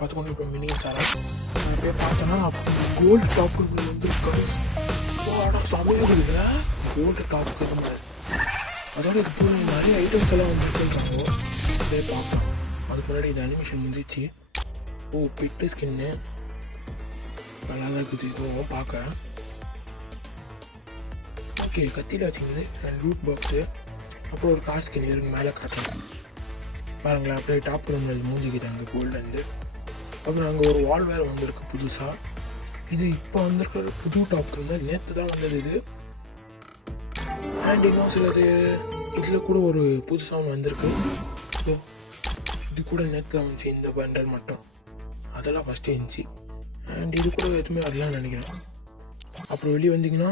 பார்த்துக்கோங்க இப்போ மினி சாரா நான் அப்படியே பார்த்தோன்னா கோல்டு டாப் வந்துருக்காரு சமையல் இருக்குதுல கோல்டு டாப் திரும்ப அதோட இப்போ நிறைய ஐட்டம்ஸ் எல்லாம் வந்துருக்குன்றாங்க அப்படியே பார்க்கலாம். அதுக்கு முன்னாடி இந்த அனிமேஷன் முடிஞ்சிச்சு. ஓ பிட்டு ஸ்கின்னு நல்லா தான் இருக்குது. இதுவும் பார்க்க ஓகே கத்தியில் வச்சுக்கிறது அண்ட் ரூட் பாக்ஸு அப்புறம் ஒரு கார் ஸ்கின் இருக்கு மேலே காட்டுறேன். பாருங்களேன் அப்படியே டாப் ரூமில் மூஞ்சிக்குது அங்கே கோல்டு அப்புறம் அங்கே ஒரு வால் வேறு வந்திருக்கு புதுசாக இது இப்போ வந்திருக்கிற புது டாப் வந்து நேற்று தான் வந்தது இது. அண்ட் இன்னும் சிலது இதில் கூட ஒரு புதுசாக ஒன்று வந்திருக்கு. ஸோ இது கூட நேற்று தான் வந்துச்சு இந்த பண்டல் மட்டும். அதெல்லாம் ஃபஸ்ட்டு இருந்துச்சு. அண்ட் இது கூட எதுவுமே வரலாம்னு நினைக்கிறேன். அப்புறம் வெளியே வந்தீங்கன்னா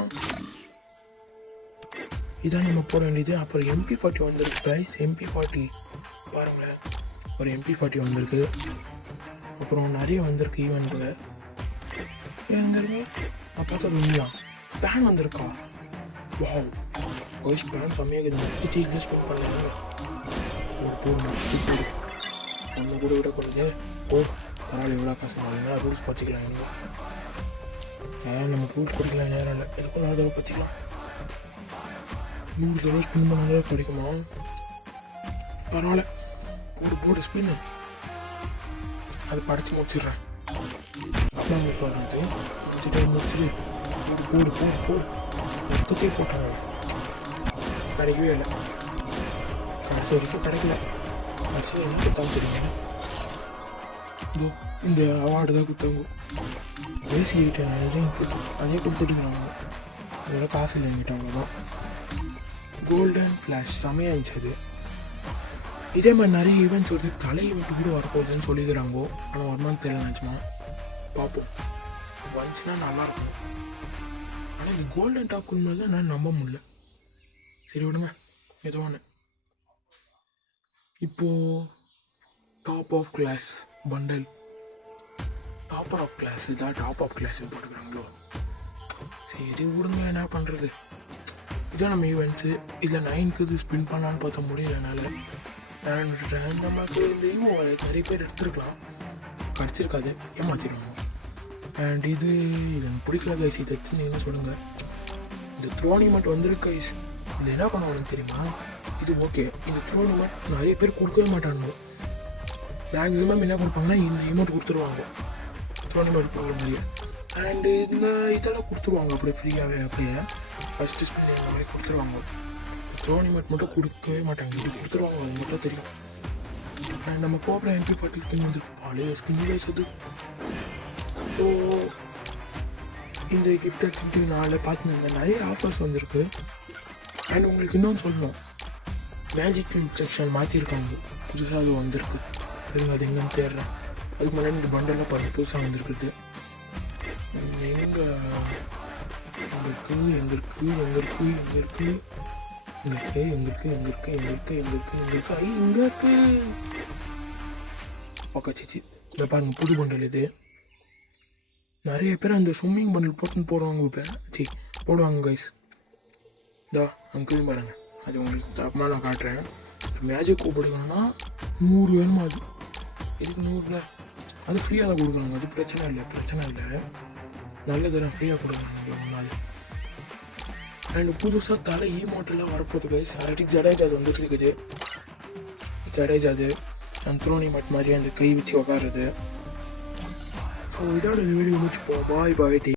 இதான் நம்ம போட வேண்டியது. அப்புறம் எம்பி ஃபார்ட்டி வந்திருக்கு ப்ரைஸ் எம்பி ஃபார்ட்டி பாருங்களேன். ஒரு எம்பி ஃபார்ட்டி வந்திருக்கு. அப்புறம் நிறைய வந்திருக்கு ஈவெண்ட்டில் எங்கிறது நான் பார்த்தது உண்மையா பேன் வந்திருக்கா? வாவ் வாய்ஸ் பேன் செம்மையாக இருக்குது. யூஸ் பண்ணலாம் ஒரு போர் போடு ஒன்று கூட விட கொஞ்சம். ஓ பரவாயில்ல இவ்வளோ காசு வாங்கினா ரூல்ஸ் பார்த்துக்கலாம் எங்க ஏன் நம்ம ரூல்ஸ் படிக்கலாம் நேரம் இல்லை. எதுக்கும் நாலு தடவை பார்த்துக்கலாம். நூறு தடவை ஸ்பின் பண்ணாலே கிடைக்குமா பரவாயில்ல. ஒரு போடு ஸ்பின்னு அது படித்து முடிச்சிடுறேன். அப்பா அங்கே பாருங்க முடிச்சுட்டு முடிச்சுட்டு போடு போடு போடு. போடு மொத்தத்தையும் போட்டாங்க. கிடைக்கவே இல்லை. கடைசி வரைக்கும் கிடைக்கல. கடைசி என்ன கொடுத்தாங்க இதோ இந்த அவார்டு தான் கொடுத்தாங்க பேசிக்கிட்டே ஐட்டம் அதையும் அதே கொடுத்துட்டுருந்தாங்க அதோட காசு இல்லை என்கிட்ட அவ்வளோதான் கோல்டன் ஃப்ளாஷ் செமையாக இருந்துச்சு அது. இதே மாதிரி நிறைய ஈவெண்ட்ஸ் வருது கலை ஈவெண்ட் கூட வரப்போகுதுன்னு சொல்லிக்கிறாங்கோ. ஆனால் வருமானு தெரியல நினச்சுமா? பார்ப்போம் வந்துச்சுன்னா நல்லாயிருக்கும் ஆனால் இந்த கோல்டன் டாப் உண்மையில தான் நான் நம்ப முடியல. சரி விடுமே ஏதோ ஒன்று இப்போது top of class bundle topper of class இதான் டாப் ஆஃப் கிளாஸ் போட்டுக்கிறாங்களோ? சரி விடுங்க. என்ன பண்ணுறது இதான் நம்ம ஈவெண்ட்ஸு இதில் நைன்க்கு இது ஸ்பின் பண்ணான்னு பார்த்த முடியல என்னால். நான் விட்டுட்டேன் இந்த ஈவோ நிறைய பேர் எடுத்துருக்கலாம் கிடச்சிருக்காது ஏமாற்றிடுவாங்க அண்ட் இது எனக்கு பிடிக்கல கைஸ் இதை வச்சு சொல்லுங்கள் இந்த த்ரோனிமெண்ட் வந்திருக்கு கைஸ் இது என்ன பண்ணுவாங்கன்னு தெரியுமா இது ஓகே இந்த த்ரோனிமெண்ட் நிறைய பேர் கொடுக்கவே மாட்டாங்க மேக்ஸிமம் என்ன கொடுப்பாங்கன்னா இந்த இமௌண்ட் கொடுத்துருவாங்க த்ரோனிமெண்ட் போகிற மாதிரி அண்டு இந்த இதெல்லாம் கொடுத்துருவாங்க அப்படியே ஃப்ரீயாகவே அப்படியே ஃபஸ்ட்டு ஸ்பின் மாதிரி கொடுத்துருவாங்க த்ரோனிமெண்ட் மட்டும் கொடுக்கவே மாட்டாங்க. இது கொடுத்துருவாங்க அது மட்டும் தெரியும் அண்ட் நம்ம கோப்ரா எம்பி பாட்டி ஸ்கின் வந்து பழைய ஸ்கின் அது ஸோ இந்த கிஃப்ட் ஆக்டிவிட்டி நாளில் பார்த்துருந்தேன் நிறைய ஆஃபர்ஸ் வந்திருக்கு. அண்ட் உங்களுக்கு இன்னொன்று சொல்லணும். மேஜிக் இன்ஸ்ட்ரக்ஷன் செக்ஷன் மாற்றிருக்காங்க புதுசாக அது வந்திருக்கு. இருங்க அது எங்கன்னு தேடுறேன். அதுக்கு முன்னாடி இந்த பண்டலில் பல புதுசாக வந்திருக்குது. எங்கே? எங்கே இருக்குது எங்கே இருக்குது எங்கே இருக்குது எங்கே இருக்குது எங்கே இருக்குது எங்கே எங்களுக்கு எங்கே எங்களுக்கு. எங்கே எங்கே எங்கே ஐ இங்கே ஓகே சிச்சி இந்த பாருங்க புது பண்டல் இது. நிறைய பேர் அந்த ஸ்விம்மிங் பண்டல் போட்டுன்னு போடுவாங்க இப்போ. சி போடுவாங்க கைஸ் இதா அங்கே பாருங்க. அது உங்களுக்கு தப்பமாக நான் காட்டுறேன். மேஜிக் கூப்பிடுக்கணும்னா நூறு வேணுமா அது? இதுக்கு நூறுல? அது ஃப்ரீயாக தான் கொடுக்குறாங்க. அது பிரச்சனை இல்லை பிரச்சனை இல்லை. நல்லதெல்லாம் ஃப்ரீயாக கொடுக்குறாங்க ஒரு அண்ட் புதுசாக தலை ஈமோட்டெல்லாம் வரப்போகுது கைஸ் ஆல்ரெடி ஜடேஜா அது இருக்குது ஜடேஜா அது அந்த த்ரோனி மட் மாதிரி அந்த கை வச்சு உட்காருது ஸோ இதோட வீடியோ முடிச்சு போ. பாய் பாய் டி